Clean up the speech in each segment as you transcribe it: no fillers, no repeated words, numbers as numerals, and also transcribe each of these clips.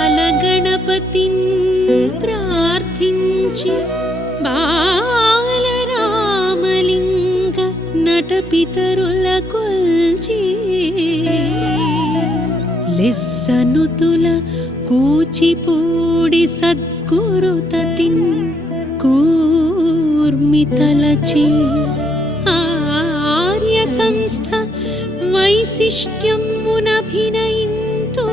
బాలగణపతిం ప్రార్థించి బాలరామలింగ నటపితరుల కొల్చి లెస్సనుతుల కూచిపూడి సద్గురుతతిన్ కూర్మితలచి ఆర్య సంస్థ వైశిష్ట్యమునభినయింతు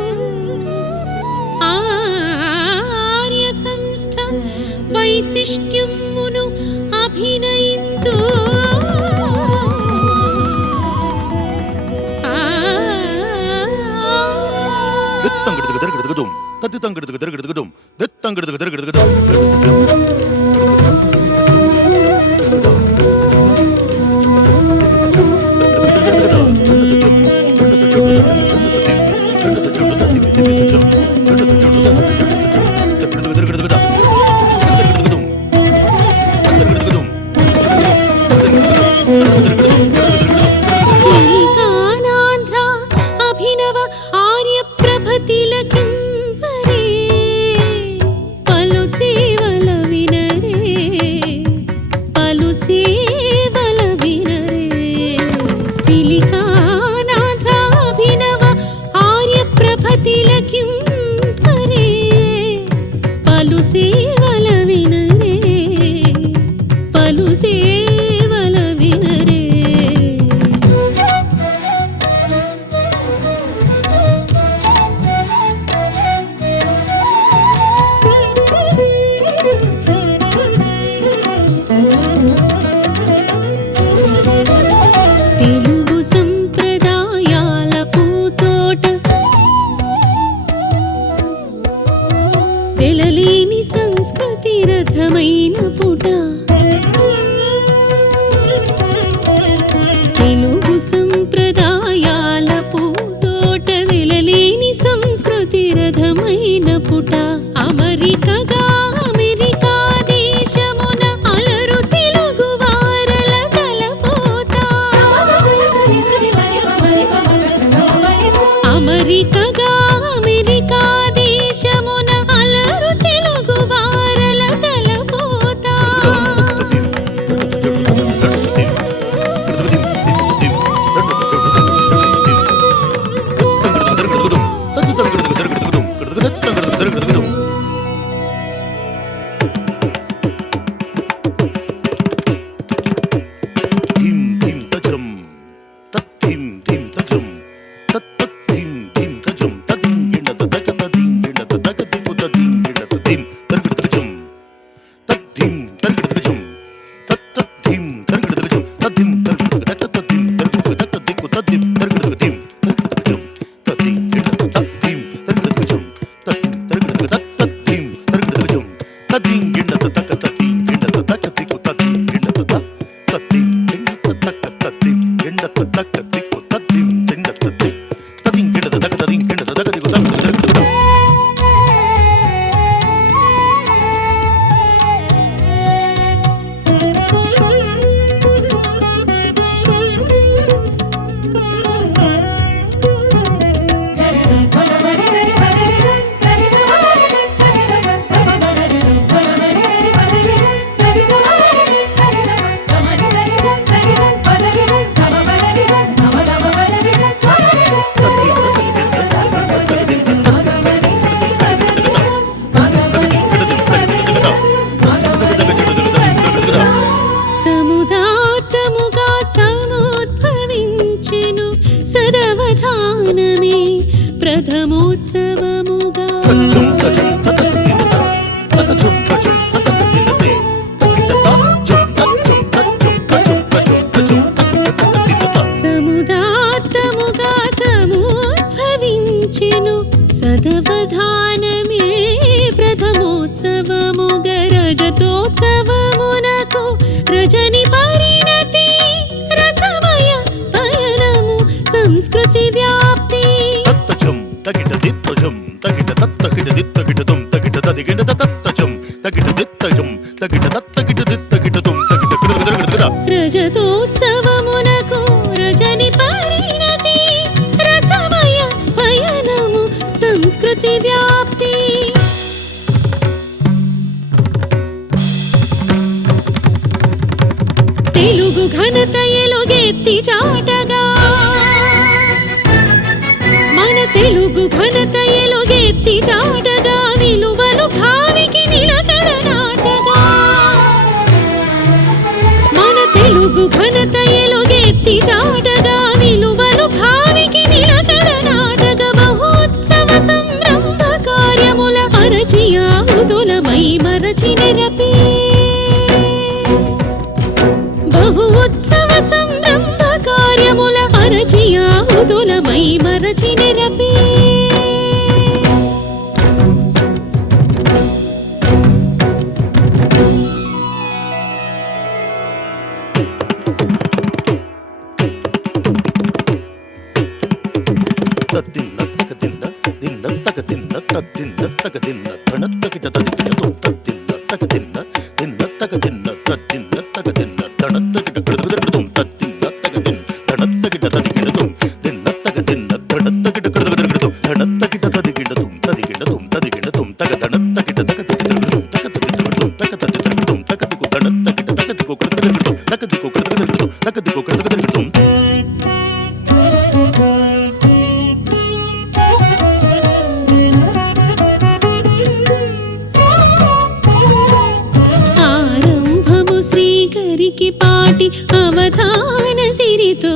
ఆర్య సంస్థ వైశిష్ట్యమును అభినయింతు శ్రీకానాంధ్ర అభినవ ఆర్యప్రభతిలకిం పరే పలు సేవల వినరే పలు సేవల వినరే సిలికానాంధ్ర అభినవ ఆర్యప్రభతిలకిం పరే పలు సేవల వినరే పలు సేవల వినరే తెలుగు సంప్రదాయాల పూతోట వెలలేని సంస్కృతి రథమైన పుట తెలుగు సంప్రదాయాల పూతోట వెలలేని సంస్కృతి రథమైన పుట అమెరికా దేశమున అలరు తెలుగు వారల తలపోత అమెరికా దేశమున అలరు తెలుగు వారల తలపోత సముదాతముగా సముద్భవించెను సదవధానమే ప్రథమోత్సవముగా సముదాతముగా సముద్భవించెను సదవధానమే ప్రథమోత్సవముగా రజతోత్సవమునకు రజని పరిణతి రసమయ పయనము సంస్కృతి వ్యాప్తి సంస్కృతి వ్యాప్తి తెలుగు ఘనత ఎలుగెత్తి చాటగా మన తెలుగు ఘనత ఎలుగెత్తి చాటగా విలువలు భావికి నిలకడ నాటగా మన తెలుగు ఘనత ఎలుగెత్తి చాటగా విలువలు భావికి నిలకడ నాటగా మహోత్సవ సంరంభ కార్యముల అరచి ఆహుతులమై మరచి నిరపి ఉత్సవ సంరంభ కార్యముల అరచి ఆహుతులమై మరచి నిరపి శ్రీకరికి పాటి అవధాన సిరితో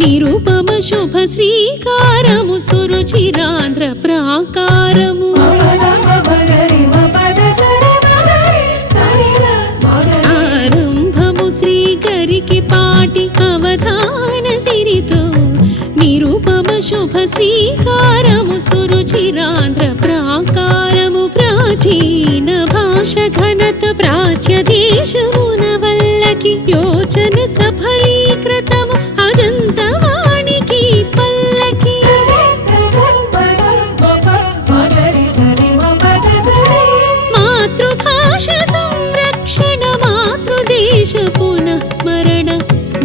నిరూపమ శుభ శ్రీకారము సురుచిరాంధ్ర ప్రాకారము ఆరంభము శ్రీకరికి పాటి అవధాన సిరితో నిరూపమ శుభ శ్రీకారము సురుచిరాంధ్ర ప్రాకారము ప్రాచీన భాష ఘనత ప్రాచ్య దేశమున వల్లకి యోచన సఫలీకృతము అజంత వాణికి పల్లకి మాతృభాష సంరక్షణ మాతృదేశ పునఃస్మరణ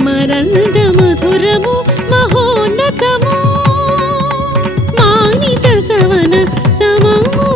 మరంద మధురము మహోన్నతము మానిత సవన సమము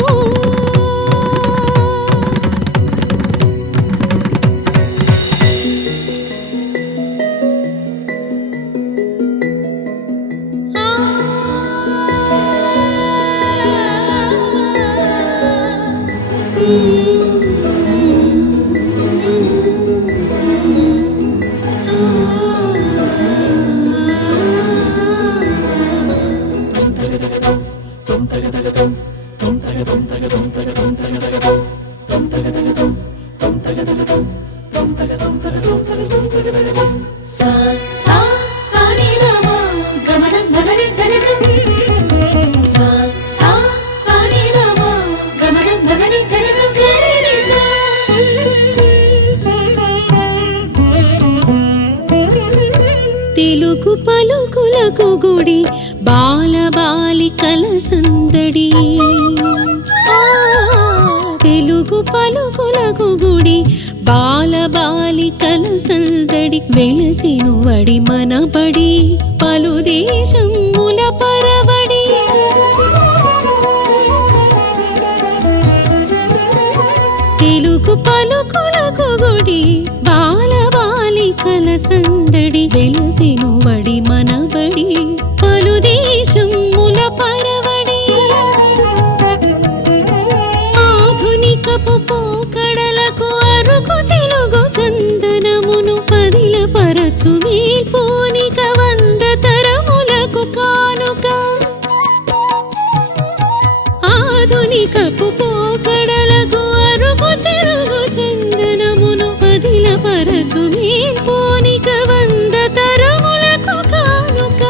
తెలుగు పలుకులకు గుడి బాల బాలికల సందడి తెలుగు పలుకులకు గుడి బాల బాలికల సందడి వెలసిను వడి మనబడి పలు దేశముల పరవడి తెలుగు పలుకులకు గుడి బాల బాలికల సందడి వెలసిను వడి మనబడి పలు దేశముల పరవడి ఆధునికపు పోకడలకు అరుకు తెలుగు చందనమును పదిల పరచు మేల్పోనిక వంద తరములకు కానుక ఆధునికపు పోకడలకు అరుకు తెలుగు చందనమును పదిల పరచు మేల్పోనిక వంద తరములకు కానుక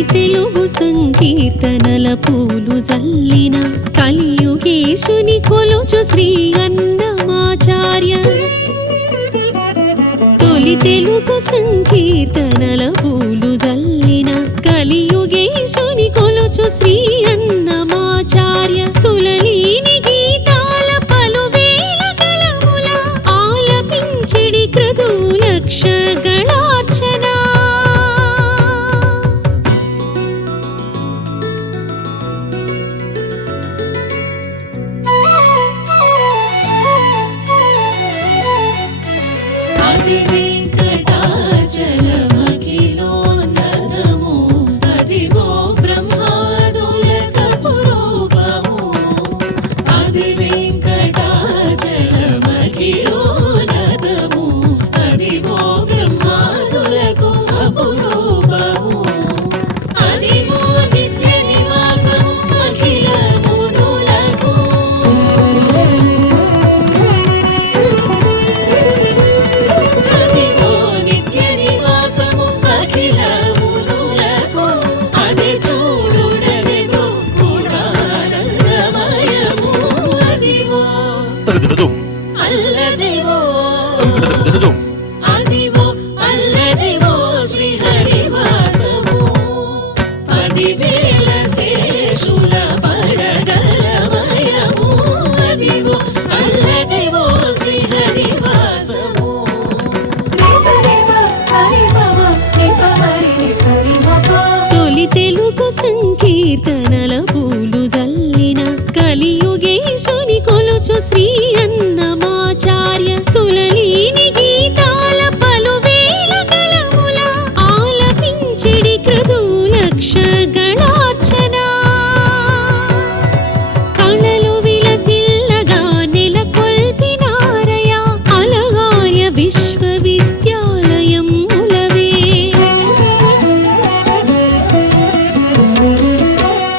తొలి తెలుగు సంకీర్తనల పూలు జల్లిన కలియుగేశుని కొలుచు శ్రీ అన్నమాచార్య. తొలి తెలుగు సంకీర్తనల పూలు జల్లిన కలియుగేశుని కొలుచు శ్రీ అన్నమాచార్య. తులలీని గీతాల పలువేల గళముల ఆలపించిడి క్రతు లక్ష గణార్చన. అది వెంకటాచలమఖిలో నదము అదివో బ్రహ్మాదులకు రూపము. అది వెంకటాచలమఖిలో నదము అదివో బ్రహ్మాదులకు అపురూపము. అదివో నిత్య నివాసము అఖిల మునులకు. అదివో నిత్య నివాసము అఖిల మునులకు. అదే చూడునది బృక్కుడానందమయము. అదివో తగదినదుం అల్లదివో తగదినదుం అదివో అల్లదివో శ్రీహరివాసము. పదివేల శేషుల పడగలమయము. అదివో అల్లదివో శ్రీహరివాసము. తొలి తెలుగు సంకీర్తనల పూలు జల్లిన కలియుగేశుని కొలుచు శ్రీ అన్నమాచార్య. తులలీని గీతాల పలువేల గళముల ఆలపించిడి క్రతు లక్ష గణార్చన. కళలు విలసిల్లగా నెలకొల్పినారయ అలగార్య విశ్వవిద్యాలయం ములవే.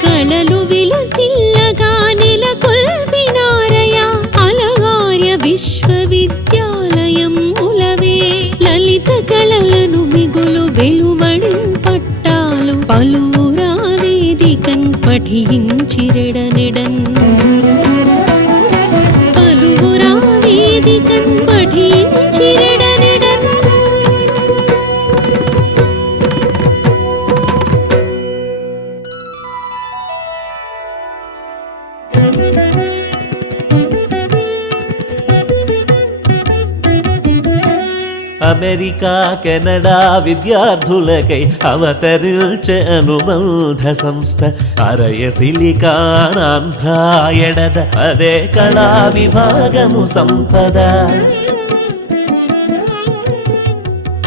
కళలు విలసిల్లగా నెలకొల్పినారయ అలగార్య విశ్వవిద్యాలయం ములవే. లలిత కళలను మిగులు వెలువడిం పట్టాలు పలువురా వేదికన్ పఠించిరెడనెడన్. పలువురా వేదికన్ పఠించిరెడనెడన్. అమెరికా కెనడా విద్యార్థులకై అవతరించే అనుబంధ సంస్థ అరయ సిలికానాంధ్రాయడద. అదే కళా విభాగము సంపద.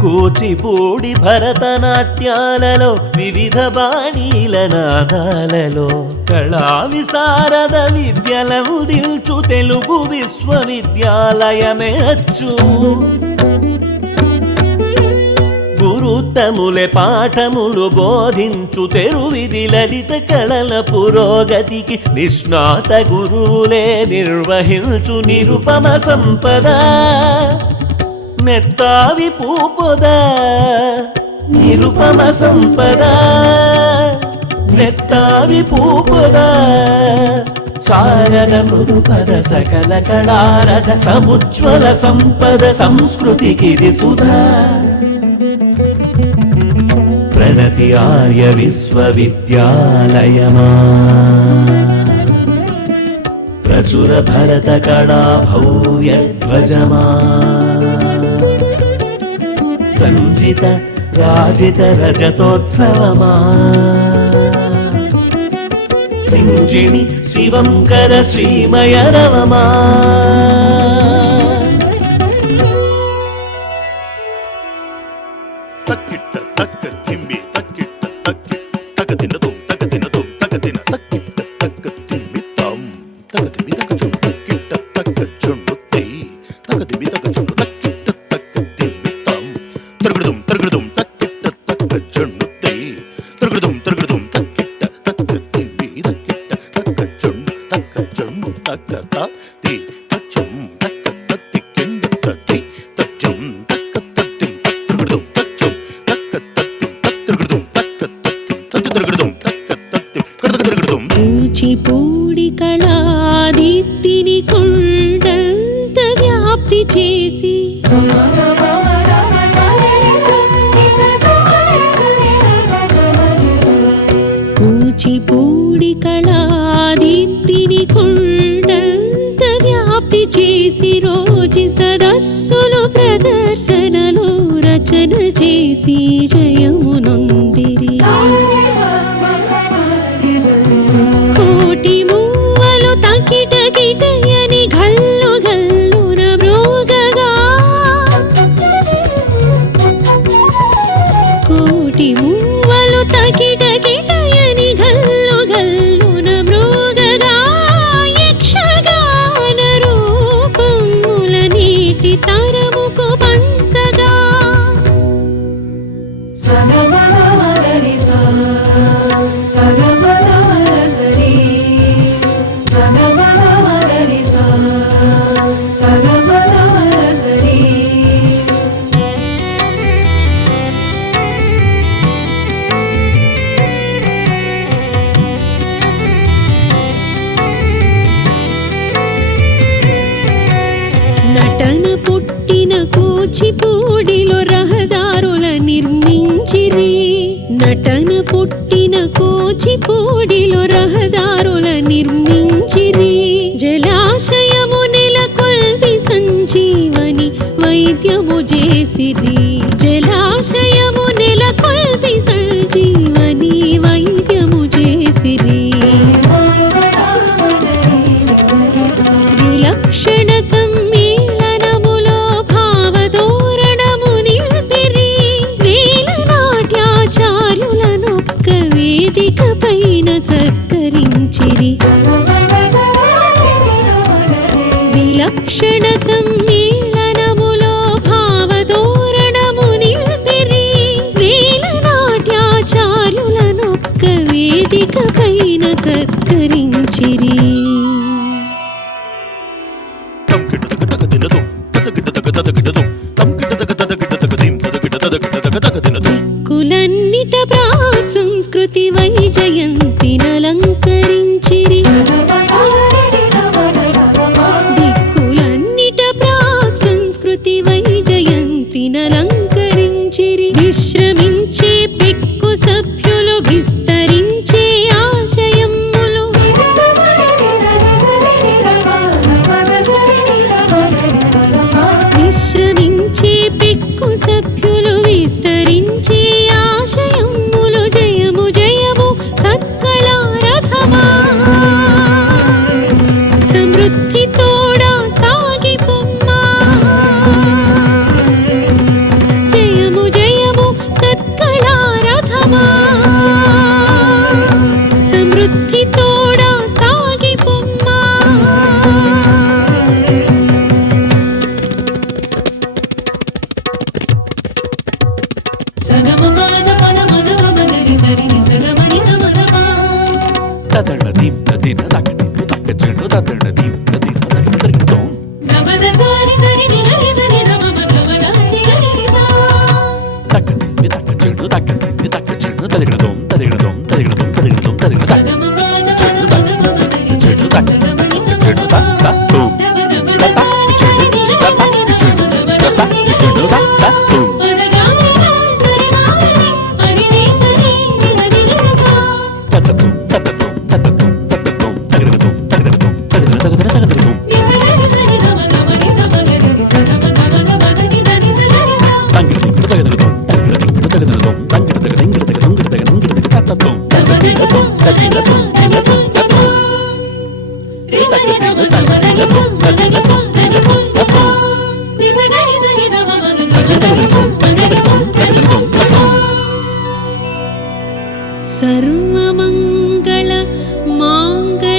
కూచిపూడి భరతనాట్యాలలో వివిధ బాణీల నాదాలలో కళా విశారద విద్యలను దిల్చు తెలుగు విశ్వవిద్యాలయమే అచ్చు. గురుత్తములే పాఠములు బోధించు తెరువిది లలిత కళల పురోగతికి నిష్ణాత గురువులే నిర్వహించు నిరుపమ సంపద. నెత్తావి పూపొద నిరుపమ సంపద. నెత్తావి పూపొద సారద మృదుపద సకల కళారథ సముజ్వల సంపద సంస్కృతికిది సుధా. ప్రణతి ఆర్య విశ్వవిద్యాలయమా ప్రచుర భరత కళా భవ్యధ్వజమా. సంజిత రాజిత రజతోత్సవమా. సింజిణి శివంకర శ్రీమయ రవమా. తక్కిట్ట తక్క తిమ్మి తక్కిట్ట తక్కిట్ట తగదినదుం తగదినదుం తగదిన తక్కిట్ట తక్క తిమ్మి తం తగదిమి తగచుండు తక్కిట్ట తక్క చుండు తై తగదిమి తగచుండు తక్కిట్ట తక్క తిమ్మి తం తరుగుడుం తరుగుడుం తక్కిట్ట తక్క చుండు తై తరుగుడుం తరుగుడుం తక్కిట్ట తక్క తిమ్మి తక్కిట్ట తక్క చుండు తక్క చుండు తక్క త తి తచ్చం తక్క కూచిపూడి కళాదీప్తిని కొండంత వ్యాప్తి చేసి కూచిపూడి కళాదీప్తిని కొండంత వ్యాప్తి చేసి రోజు సదస్సులు ప్రదర్శనలు రచన చేసి జయమునొందిరి కోటి మూవలు తకిట కిటయని గల్లు గల్లున మ్రోగగా కోటి మూవలు తకిట కిటయని గల్లు గల్లున మ్రోగగా యక్షగాన రూపముల నీటి తరముకు పంచగా నటన పుట్టిన కూచిపూడిలో రహదారుల నిర్మించిరి నటన పుట్టిన కూచిపూడిలో రహదారుల నిర్మించిరి జలాశయము నెలకొల్పి సంజీవని వైద్యము చేసిరి జలాశయము నెలకొల్పి సంజీవని వైద్యము చేసిరి విలక్షణ సమ్మేళనములో భావధోరణము నిల్పిరి వేల నాట్యాచార్యులనొక్క వేదిక పైన సత్కరించిరి విలక్షణ సమ్మేళనములో భావధోరణము నిల్పిరి వేల నాట్యాచార్యులనొక్క వేదిక పైన సత్కరించిరి దిక్కులన్నిట ప్రాక్ సంస్కృతి వైజయంతినలంకరించిరి దిక్కులన్నిట ప్రాక్ సంస్కృతి వైజయంతినలంకరించిరి విశ్రమించే పెక్కు సభ్యులు విస్తరించే ఆశయములు విశ్రమించే పెక్కు సభ్యులు విస్తరించే ఆశయములు జయము జయము సత్కళారథమా సమృద్ధి తోడా సాగి పొమ్మా జయము జయము సత్కళారథమా సమృద్ధి తోడా సాగి పొమ్మా తదణదీం తదిన తకటి తక్క చెడు తదణదీం తదిన తరిగితో తక్కటి తక్క చెడు తక్కటి తక్క చెడు తదిగడదోం తదిగడదోం తదిగడదోం తదిగడదోం తదిగడ తక్క చెడు తక్క చెడు తక్క చెడు తక్క తోం తక్క చెడు తక్క చెడు తక్క చెడు తక్క తోం తక్కతోం తక్కతోం తక్కతోం తక్కతోం తదిగడదోం తదిగడదోం తదిగడ తదిగడ తదిగడదోం తంగిడ తదిగడదోం తగిడ తదిగడదోం తంగిడ తదిగడ తదిగడ తదిగడ తత్తతోం తదిగడదోం తదిగడదోం తదిగడదోం తత్తోం తక్కతోం తదిగడదోం తదిగడదోం తదిగడదోం తత్తోం సర్వమంగళ మాంగళ్య